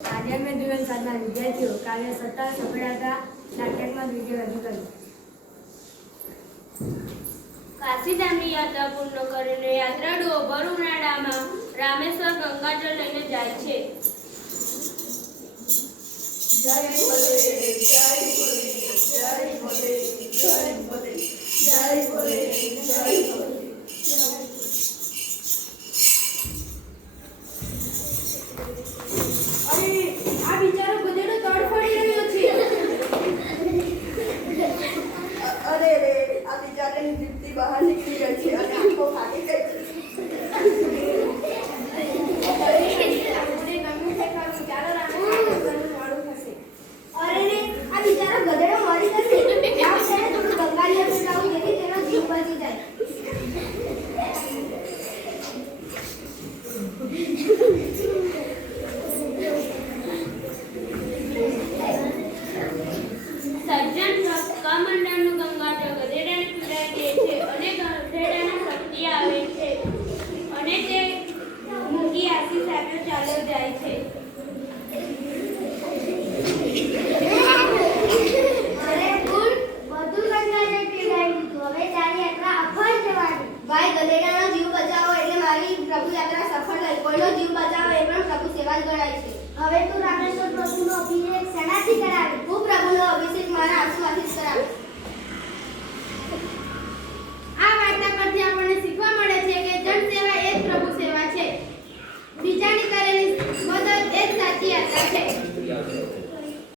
આજે અમે ધોરણ 7ના વિદ્યાર્થીઓ કાવ્ય સત્તા સફળતા નાટકમાં વિજય રજૂ કર્યો. કાશીધામની યાત્રા પૂર્ણ કરીને યાત્રાળુઓ ભર ઉનાળામાં રામેશ્વર ગંગાજળ લઈને જાય છે. જય ભોલે જય ભોલે જય ભોલે જય ભોલે જય ભોલે જય ભોલે. અરે આ બિચારો ગધેડો તડફડી રહ્યો છે. અરે રે આ બિચારાની દીપ્તિ બહાર નીકળી રહી છે અને આંખો ફાટી ગઈ છે. અરે રે આ બિચારો ગધેડો મરી જશે. આ છે થોડું ગંગાની અંદર લાવું જેથી તેનો જીવ બચી જાય. સજ્જન કમંડળનું ગંગાજળ ગધેડાને પીવડાવી દે છે અને ગધેડાને શક્તિ આવે છે અને તે મૂંગી આશીષ આપ્યો ચાલ્યો જાય છે. અરે ભૂલ બધું ગંગાને પીવડાવી દીધું. હવે તારી યાત્રા અફળ જવાની. ભાઈ ગધેડાનો જીવ બચાવો એટલે મારી પ્રભુ યાત્રા સફળ થઈ. કોઈનો જીવ બચાવો એ પણ પ્રભુ સેવા જ ગણાય છે. હવે તું રામેશ્વર પ્રભુનો અભિષેક શેનાથી કરાવે? હું પ્રભુનો અભિષેક મારા આંસુ